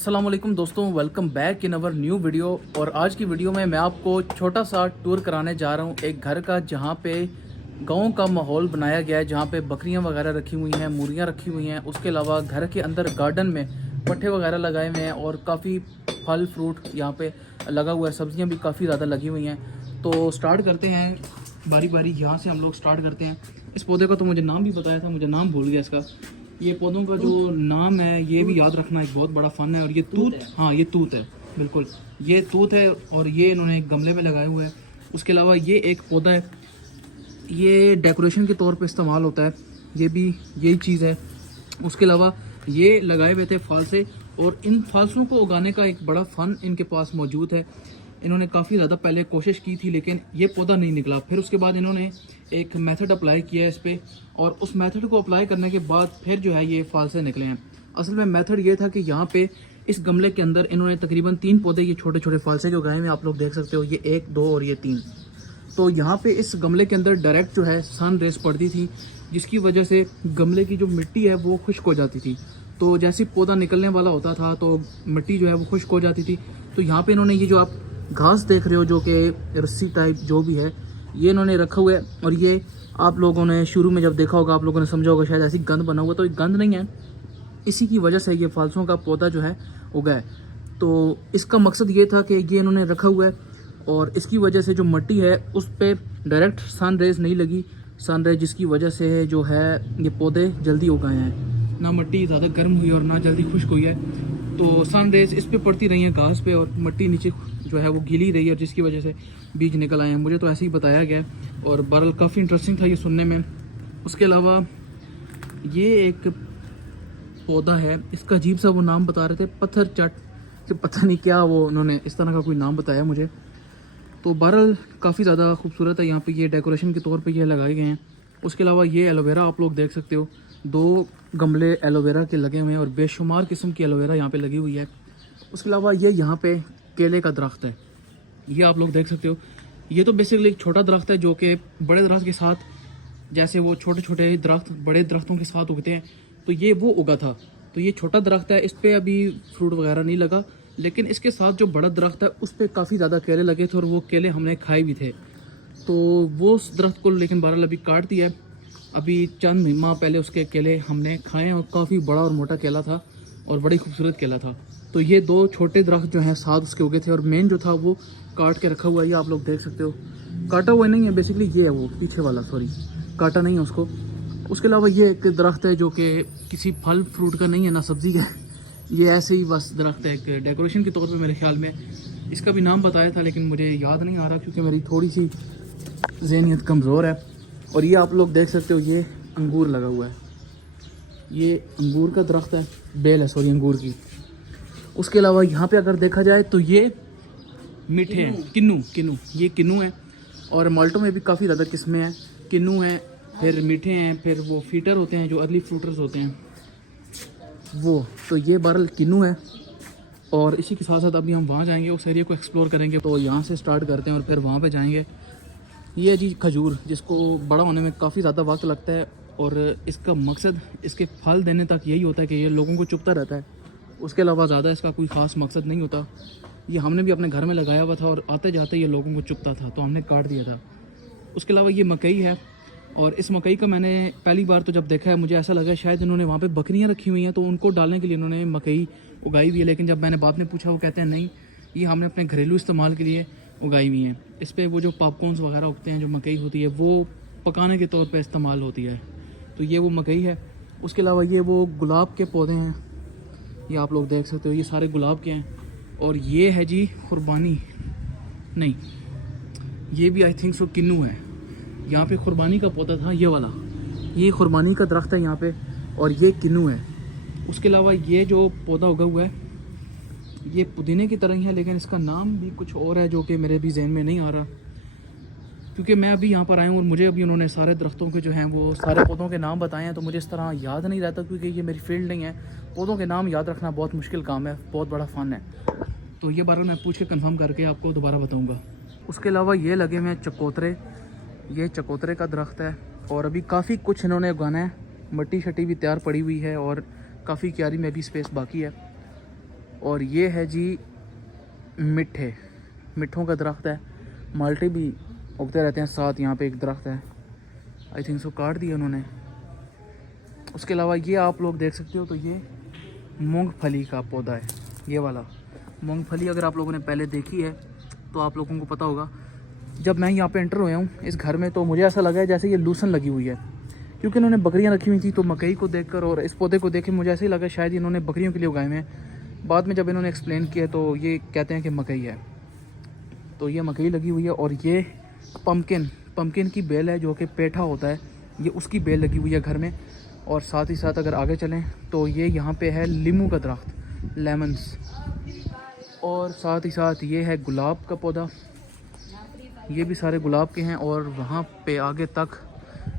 अस्सलाम वालेकुम दोस्तों, welcome back in our new video. और आज की वीडियो में मैं आपको छोटा सा टूर कराने जा रहा हूँ एक घर का, जहाँ पे गांव का माहौल बनाया गया है, जहाँ पे बकरियाँ वगैरह रखी हुई हैं, मुर्गियाँ रखी हुई हैं। उसके अलावा घर के अंदर गार्डन में पट्टे वगैरह लगाए हुए हैं और काफ़ी फल फ्रूट यहाँ पे लगा हुआ है, सब्जियाँ भी काफ़ी ज़्यादा लगी हुई हैं। तो स्टार्ट करते हैं बारी बारी, यहाँ से हम लोग स्टार्ट करते हैं। इस पौधे का तो मुझे नाम भी बताया था, मुझे नाम भूल गया इसका। ये पौधों का जो नाम है ये भी याद रखना एक बहुत बड़ा फ़न है। और ये तूत, हाँ ये तूत है, बिल्कुल ये तूत है। और ये इन्होंने एक गमले में लगाए हुए हैं। उसके अलावा ये एक पौधा है, ये डेकोरेशन के तौर पे इस्तेमाल होता है, ये भी यही चीज़ है। उसके अलावा ये लगाए हुए थे फालसे, और इन फालसों को उगाने का एक बड़ा फ़न इनके पास मौजूद है। इन्होंने काफ़ी ज़्यादा पहले कोशिश की थी, लेकिन ये पौधा नहीं निकला। फिर उसके बाद इन्होंने एक मेथड अप्लाई किया इस पर, और उस मेथड को अप्लाई करने के बाद फिर जो है ये फालसे निकले हैं। असल में मेथड ये था कि यहाँ पे इस गमले के अंदर इन्होंने तकरीबन 3 पौधे ये छोटे छोटे फालसे के उगाए हैं, आप लोग देख सकते हो, ये 1, 2 और ये 3। तो यहाँ पे इस गमले के अंदर डायरेक्ट जो है सन रेस पड़ती थी, जिसकी वजह से गमले की जो मिट्टी है वो खुश्क हो जाती थी। तो जैसे पौधा निकलने वाला होता था तो मिट्टी जो है वो खुश्क हो जाती थी। तो यहाँ पे इन्होंने ये जो आप घास देख रहे हो, जो कि रस्सी टाइप जो भी है, ये इन्होंने रखा हुआ है। और ये आप लोगों ने शुरू में जब देखा होगा, आप लोगों ने समझा होगा शायद ऐसी गंद बना हुआ, तो ये गंद नहीं है, इसी की वजह से ये फालसों का पौधा जो है उगा है। तो इसका मकसद ये था कि ये इन्होंने रखा हुआ है, और इसकी वजह से जो मिट्टी है उस पर डायरेक्ट सन रेज नहीं लगी, सन रेज जिसकी वजह से जो है ये पौधे जल्दी उगाए हैं। ना मिट्टी ज़्यादा गर्म हुई और ना जल्दी खुश्क हुई है, तो सन रेज इस पे पड़ती रही है घास पे, और मिट्टी नीचे जो है वो गीली रही है, और जिसकी वजह से बीज निकल आए हैं। मुझे तो ऐसे ही बताया गया, और बहरहाल काफ़ी इंटरेस्टिंग था ये सुनने में। उसके अलावा ये एक पौधा है, इसका अजीब सा वो नाम बता रहे थे, पत्थर चट, कि पता नहीं क्या वो उन्होंने इस तरह का कोई नाम बताया मुझे। तो बहरहाल काफ़ी ज़्यादा खूबसूरत है। यहाँ पे ये डेकोरेशन के तौर पे ये लगाए गए हैं। उसके अलावा ये एलोवेरा आप लोग देख सकते हो, 2 गमले एलोवेरा के लगे हुए हैं, और बेशुमार किस्म की एलोवेरा यहाँ पे लगी हुई है। उसके अलावा ये यहाँ पे केले का दरख्त है, ये आप लोग देख सकते हो। ये तो बेसिकली एक छोटा दरख्त है जो कि बड़े दरख्त के साथ, जैसे वो छोटे छोटे दरख्त बड़े दरख्तों के साथ उगते हैं, तो ये वो उगा था। तो ये छोटा दरख्त है, इस पर अभी फ्रूट वगैरह नहीं लगा, लेकिन इसके साथ जो बड़ा दरख्त है उस पर काफ़ी ज़्यादा केले लगे थे, और वो केले हमने खाए भी थे। तो वो उस दरख्त को लेकिन बहरहाल अभी काट दिया है। अभी चंद माह पहले उसके केले हमने खाए, और काफ़ी बड़ा और मोटा केला था, और बड़ी खूबसूरत केला था। तो ये 2 छोटे दरख्त जो हैं साथ उसके उगे थे, और मेन जो था वो काट के रखा हुआ है, ये आप लोग देख सकते हो। काटा हुआ नहीं है, बेसिकली ये है वो पीछे वाला, सॉरी काटा नहीं है उसको। उसके अलावा ये एक दरख्त है जो कि किसी फल फ्रूट का नहीं है, ना सब्ज़ी का, ये ऐसे ही बस दरख्त है, एक डेकोरेशन के तौर पे मेरे ख्याल में। इसका भी नाम बताया था, लेकिन मुझे याद नहीं आ रहा, क्योंकि मेरी थोड़ी सी ज़हनियत कमज़ोर है। और ये आप लोग देख सकते हो, ये अंगूर लगा हुआ है, ये अंगूर का दरख्त है, बेल है सॉरी अंगूर की। उसके अलावा यहाँ पे अगर देखा जाए तो ये मीठे हैं, किन्नू, ये किन्नू है। और माल्टो में भी काफ़ी ज़्यादा किस्में हैं, किन्नू हैं, फिर मीठे हैं, फिर वो फीटर होते हैं जो अर्ली फ्रूटर्स होते हैं वो। तो ये बहरहाल किन्नू है। और इसी के साथ साथ अभी हम वहाँ जाएंगे, उस एरिया को एक्सप्लोर करेंगे। तो यहाँ से स्टार्ट करते हैं और फिर वहाँ पे जाएंगे। ये है जी खजूर, जिसको बड़ा होने में काफ़ी ज़्यादा वक्त लगता है, और इसका मकसद इसके फल देने तक यही होता है कि ये लोगों को चुभता रहता है। उसके अलावा ज़्यादा इसका कोई ख़ास मकसद नहीं होता। ये हमने भी अपने घर में लगाया हुआ था, और आते जाते ये लोगों को चुभता था, तो हमने काट दिया था। उसके अलावा ये मकई है, और इस मकई का मैंने पहली बार तो जब देखा है, मुझे ऐसा लगा शायद इन्होंने वहाँ पे बकरियाँ रखी हुई हैं, तो उनको डालने के लिए इन्होंने मकई उगाई हुई है। लेकिन जब मैंने बाप ने पूछा, वो कहते हैं नहीं, ये हमने अपने घरेलू इस्तेमाल के लिए उगाई हुई हैं। इस पर वो जो पॉपकॉर्न्स वगैरह उगते हैं, जो मकई होती है वो पकाने के तौर पर इस्तेमाल होती है। तो ये वो मकई है। उसके अलावा ये वो गुलाब के पौधे हैं, ये आप लोग देख सकते हो, ये सारे गुलाब के हैं। और ये है जी कुर्बानी, नहीं ये भी आई थिंक सो किन्नू है। यहाँ पे कुर्बानी का पौधा था, ये वाला, ये कुर्बानी का दरख्त है यहाँ पे, और ये किन्नू है। उसके अलावा ये जो पौधा उगा हुआ है ये पुदीने की तरह ही है, लेकिन इसका नाम भी कुछ और है जो कि मेरे भी जहन में नहीं आ रहा, क्योंकि मैं अभी यहाँ पर आया हूँ और मुझे अभी उन्होंने सारे दरख्तों के जो हैं वो सारे पौधों के नाम बताए हैं, तो मुझे इस तरह याद नहीं रहता, क्योंकि ये मेरी फील्ड नहीं है। पौधों के नाम याद रखना बहुत मुश्किल काम है, बहुत बड़ा फ़न है। तो ये बार मैं पूछ के कंफर्म करके आपको दोबारा बताऊँगा। उसके अलावा ये लगे हुए हैं चकोतरे, ये चकोतरे का दरख्त है, और अभी काफ़ी कुछ इन्होंने उगाना है। मिट्टी शट्टी भी तैयार पड़ी हुई है, और काफ़ी क्यारी में भी स्पेस बाकी है। और ये है जी मिठों का दरख्त है। माल्टे भी उगते रहते हैं। साथ यहाँ पे एक दरख्त है, आई थिंक सो काट दिया उन्होंने। उसके अलावा ये आप लोग देख सकते हो, तो ये मूंगफली का पौधा है। ये वाला मूंगफली अगर आप लोगों ने पहले देखी है तो आप लोगों को पता होगा। जब मैं यहाँ पे एंटर हुआ हूँ इस घर में, तो मुझे ऐसा लगा है जैसे ये लूसन लगी हुई है, क्योंकि इन्होंने बकरियाँ रखी हुई थी। तो मकई को देखकर और इस पौधे को देख के मुझे ऐसे ही लगा शायद इन्होंने बकरियों के लिए उगाए हुए हैं। बाद में जब इन्होंने एक्सप्लेन किया तो ये कहते हैं कि मकई है। तो ये मकई लगी हुई है। और ये पम्पकिन की बेल है, जो कि पेठा होता है, ये उसकी बेल लगी हुई है घर में। और साथ ही साथ अगर आगे चलें तो ये यहाँ पे है लीमू का दरख्त, लेमन्स। और साथ ही साथ ये है गुलाब का पौधा, ये भी सारे गुलाब के हैं। और वहाँ पे आगे तक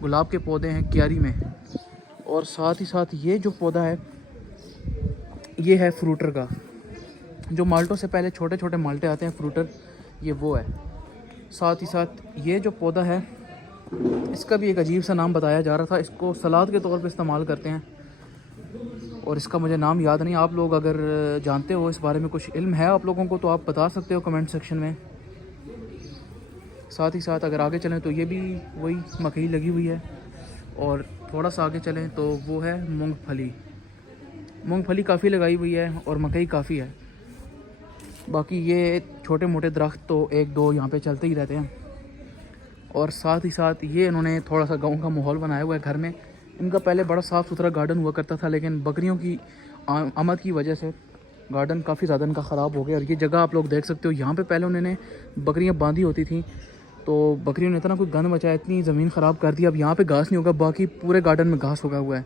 गुलाब के पौधे हैं क्यारी में। और साथ ही साथ ये जो पौधा है ये है फ्रूटर का, जो माल्टों से पहले छोटे छोटे माल्टे आते हैं फ्रूटर, ये वो है। साथ ही साथ ये जो पौधा है इसका भी एक अजीब सा नाम बताया जा रहा था। इसको सलाद के तौर पे इस्तेमाल करते हैं और इसका मुझे नाम याद नहीं। आप लोग अगर जानते हो, इस बारे में कुछ इल्म है आप लोगों को, तो आप बता सकते हो कमेंट सेक्शन में। साथ ही साथ अगर आगे चलें तो ये भी वही मकई लगी हुई है। और थोड़ा सा आगे चलें तो वो है मूंगफली काफ़ी लगाई हुई है और मकई काफ़ी है। बाकी ये छोटे मोटे दरख्त तो एक दो यहाँ पे चलते ही रहते हैं। और साथ ही साथ ये इन्होंने थोड़ा सा गांव का माहौल बनाया हुआ है घर में। इनका पहले बड़ा साफ़ सुथरा गार्डन हुआ करता था, लेकिन बकरियों की आमद की वजह से गार्डन काफ़ी ज़्यादा इनका ख़राब हो गया। और ये जगह आप लोग देख सकते हो, यहाँ पे पहले उन्होंने बकरियाँ बांधी होती थी, तो बकरियों ने इतना कुछ गंद मचाया, इतनी ज़मीन ख़राब कर दी। अब यहाँ पे घास नहीं होगा, बाकी पूरे गार्डन में घास उगा हुआ है।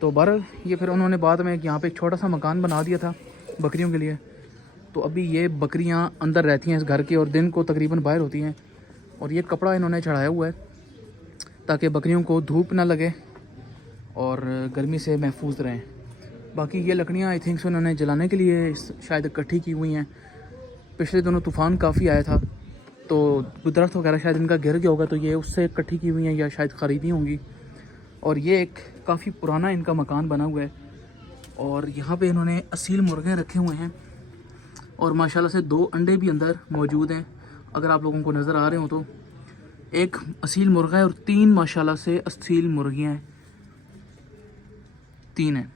तो बहरहाल ये फिर उन्होंने बाद में यहाँ पे एक छोटा सा मकान बना दिया था बकरियों के लिए। तो अभी ये बकरियाँ अंदर रहती हैं इस घर के और दिन को तकरीबन बाहर होती हैं। और ये कपड़ा इन्होंने चढ़ाया हुआ है ताकि बकरियों को धूप ना लगे और गर्मी से महफूज रहें। बाकी ये लकड़ियाँ आई थिंक सो इन्होंने जलाने के लिए शायद इकट्ठी की हुई हैं। पिछले दिनों तूफ़ान काफ़ी आया था, तो दरख्त वगैरह शायद इनका गिर गया होगा, तो ये उससे इकट्ठी की हुई हैं या शायद ख़रीदी होंगी। और ये एक काफ़ी पुराना इनका मकान बना हुआ है। और यहाँ पे इन्होंने असील मुर्गे रखे हुए हैं और माशाल्लाह से 2 अंडे भी अंदर मौजूद हैं। अगर आप लोगों को नज़र आ रहे हो तो एक असील मुर्गा है और 3 माशाल्लाह से असील मुर्गियाँ हैं, 3 हैं।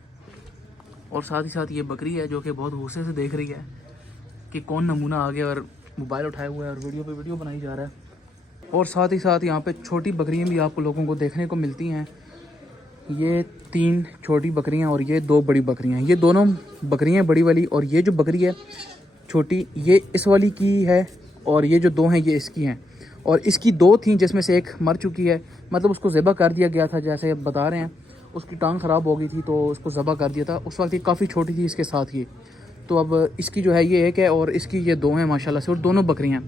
और साथ ही साथ ये बकरी है जो कि बहुत गुस्से से देख रही है कि कौन नमूना आ गया, और मोबाइल उठाया हुआ है और वीडियो बनाई जा रहा है। और साथ ही साथ यहाँ पे छोटी बकरियाँ भी आप लोगों को देखने को मिलती हैं। ये 3 छोटी बकरियाँ और ये 2 बड़ी बकरियाँ। ये दोनों बकरियाँ बड़ी वाली, और ये जो बकरी है छोटी ये इस वाली की है, और ये जो 2 हैं ये इसकी हैं। और इसकी 2 थी जिसमें से एक मर चुकी है, मतलब उसको ज़बह कर दिया गया था, जैसे अब बता रहे हैं उसकी टांग ख़राब हो गई थी तो उसको ज़बह कर दिया था। उस वक्त ये काफ़ी छोटी थी इसके साथ ये। तो अब इसकी जो है ये एक है और इसकी ये 2 हैं माशाल्लाह से, और दोनों बकरियाँ।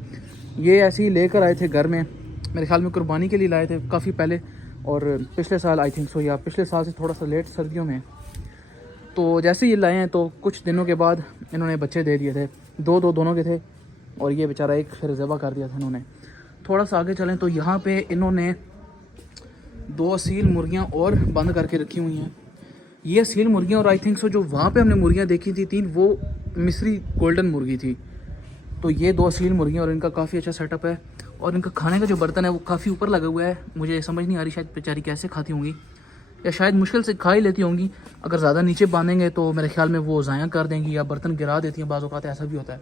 ये ऐसे ही लेकर आए थे घर में, मेरे ख्याल में कुर्बानी के लिए लाए थे काफ़ी पहले, और पिछले साल आई थिंक सो, या पिछले साल से थोड़ा सा लेट सर्दियों में। तो जैसे ये लाए हैं तो कुछ दिनों के बाद इन्होंने बच्चे दे दिए थे, 2 दोनों के थे, और ये बेचारा एक फिर ज़बह कर दिया था इन्होंने। थोड़ा सा आगे चलें तो यहाँ पे इन्होंने 2 असील मुर्गियाँ और बंद करके रखी हुई हैं। ये असील मुर्गियाँ, और आई थिंक सो जो वहाँ पे हमने मुर्गियाँ देखी थी 3, वो मिस्री गोल्डन मुर्गी थी। तो ये 2 असील मुर्गियाँ, और इनका काफ़ी अच्छा सेटअप है। और इनका खाने का जो बर्तन है वो काफ़ी ऊपर लगा हुआ है, मुझे समझ नहीं आ रही शायद बेचारी कैसे खाती होंगी, या शायद मुश्किल से खा ही लेती होंगी। अगर ज़्यादा नीचे बांधेंगे तो मेरे ख्याल में वो ज़ाया कर देंगी या बर्तन गिरा देती हैं, बाज़ औक़ात ऐसा भी होता है।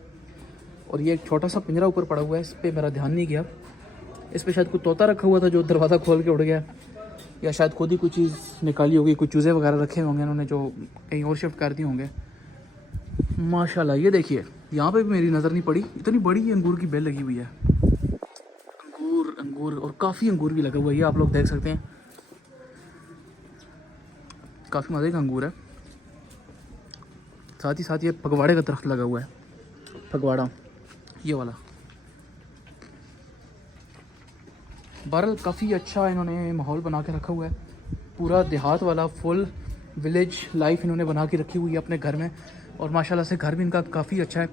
और ये एक छोटा सा पिंजरा ऊपर पड़ा हुआ है, इस पर मेरा ध्यान नहीं गया। इस पर शायद कोई तोता रखा हुआ था जो दरवाज़ा खोल के उड़ गया, या शायद खुद ही कोई चीज़ निकाली होगी, कुछ चूज़े वगैरह रखे होंगे उन्होंने जो कहीं और शिफ्ट कर दिए होंगे। माशाल्लाह ये देखिए, यहाँ पे भी मेरी नज़र नहीं पड़ी, इतनी बड़ी अंगूर की बेल लगी हुई है। अंगूर और काफ़ी अंगूर भी लगा हुआ है, ये आप लोग देख सकते हैं, काफ़ी मज़े का अंगूर है। साथ ही साथ ये फगवाड़े का दरख्त लगा हुआ है, फगवाड़ा ये वाला। बहरहाल काफ़ी अच्छा इन्होंने माहौल बना के रखा हुआ है, पूरा देहात वाला फुल विलेज लाइफ इन्होंने बना के रखी हुई है अपने घर में। और माशाल्लाह से घर भी इनका काफ़ी अच्छा है।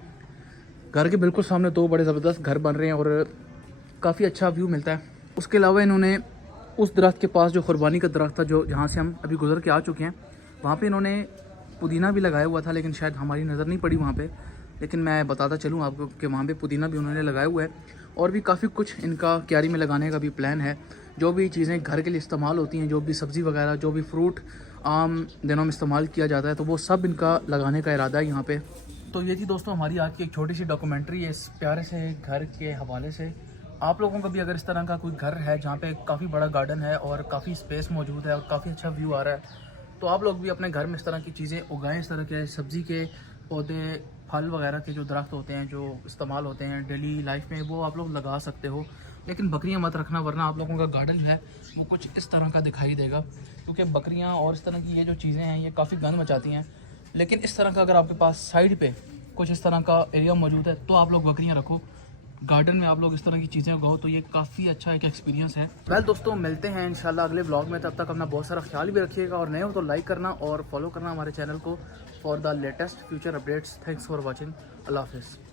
घर के बिल्कुल सामने 2 बड़े ज़बरदस्त घर बन रहे हैं और काफ़ी अच्छा व्यू मिलता है। उसके अलावा इन्होंने उस दरख्त के पास जो कुर्बानी का दरख्त था, जो जहाँ से हम अभी गुजर के आ चुके हैं, वहाँ पे इन्होंने पुदीना भी लगाया हुआ था, लेकिन शायद हमारी नज़र नहीं पड़ी वहाँ पे। लेकिन मैं बताता चलूँ आपको कि वहाँ पे पुदीना भी उन्होंने लगाया हुआ है, और भी काफ़ी कुछ इनका क्यारी में लगाने का भी प्लान है। जो भी चीज़ें घर के लिए इस्तेमाल होती हैं, जो भी सब्ज़ी वगैरह, जो भी फ्रूट आम दिनों में इस्तेमाल किया जाता है, तो वो सब इनका लगाने का इरादा है यहाँ पे। तो ये थी दोस्तों हमारी आज की एक छोटी सी डॉक्यूमेंट्री इस प्यारे से घर के हवाले से। आप लोगों का भी अगर इस तरह का कोई घर है जहाँ पे काफ़ी बड़ा गार्डन है और काफ़ी स्पेस मौजूद है और काफ़ी अच्छा व्यू आ रहा है, तो आप लोग भी अपने घर में इस तरह की चीज़ें उगाएं। इस तरह के सब्ज़ी के पौधे, फल वगैरह के जो दरख्त होते हैं, जो इस्तेमाल होते हैं डेली लाइफ में, वो आप लोग लगा सकते हो। लेकिन बकरियां मत रखना, वरना आप लोगों का गार्डन है वो कुछ इस तरह का दिखाई देगा, क्योंकि बकरियां और इस तरह की ये जो चीज़ें हैं ये काफ़ी गंद मचाती हैं। लेकिन इस तरह का अगर आपके पास साइड पे कुछ इस तरह का एरिया मौजूद है, तो आप लोग बकरियां रखो गार्डन में, आप लोग इस तरह की चीज़ें उगाओ, तो ये काफ़ी अच्छा एक एक्सपीरियंस है। वेल दोस्तों, मिलते हैं इंशाल्लाह अगले व्लॉग में। तब तक अपना बहुत सारा ख्याल भी रखिएगा, और नए हो तो लाइक करना और फॉलो करना हमारे चैनल को for the latest future updates. Thanks for watching. अल्लाह हाफिज़।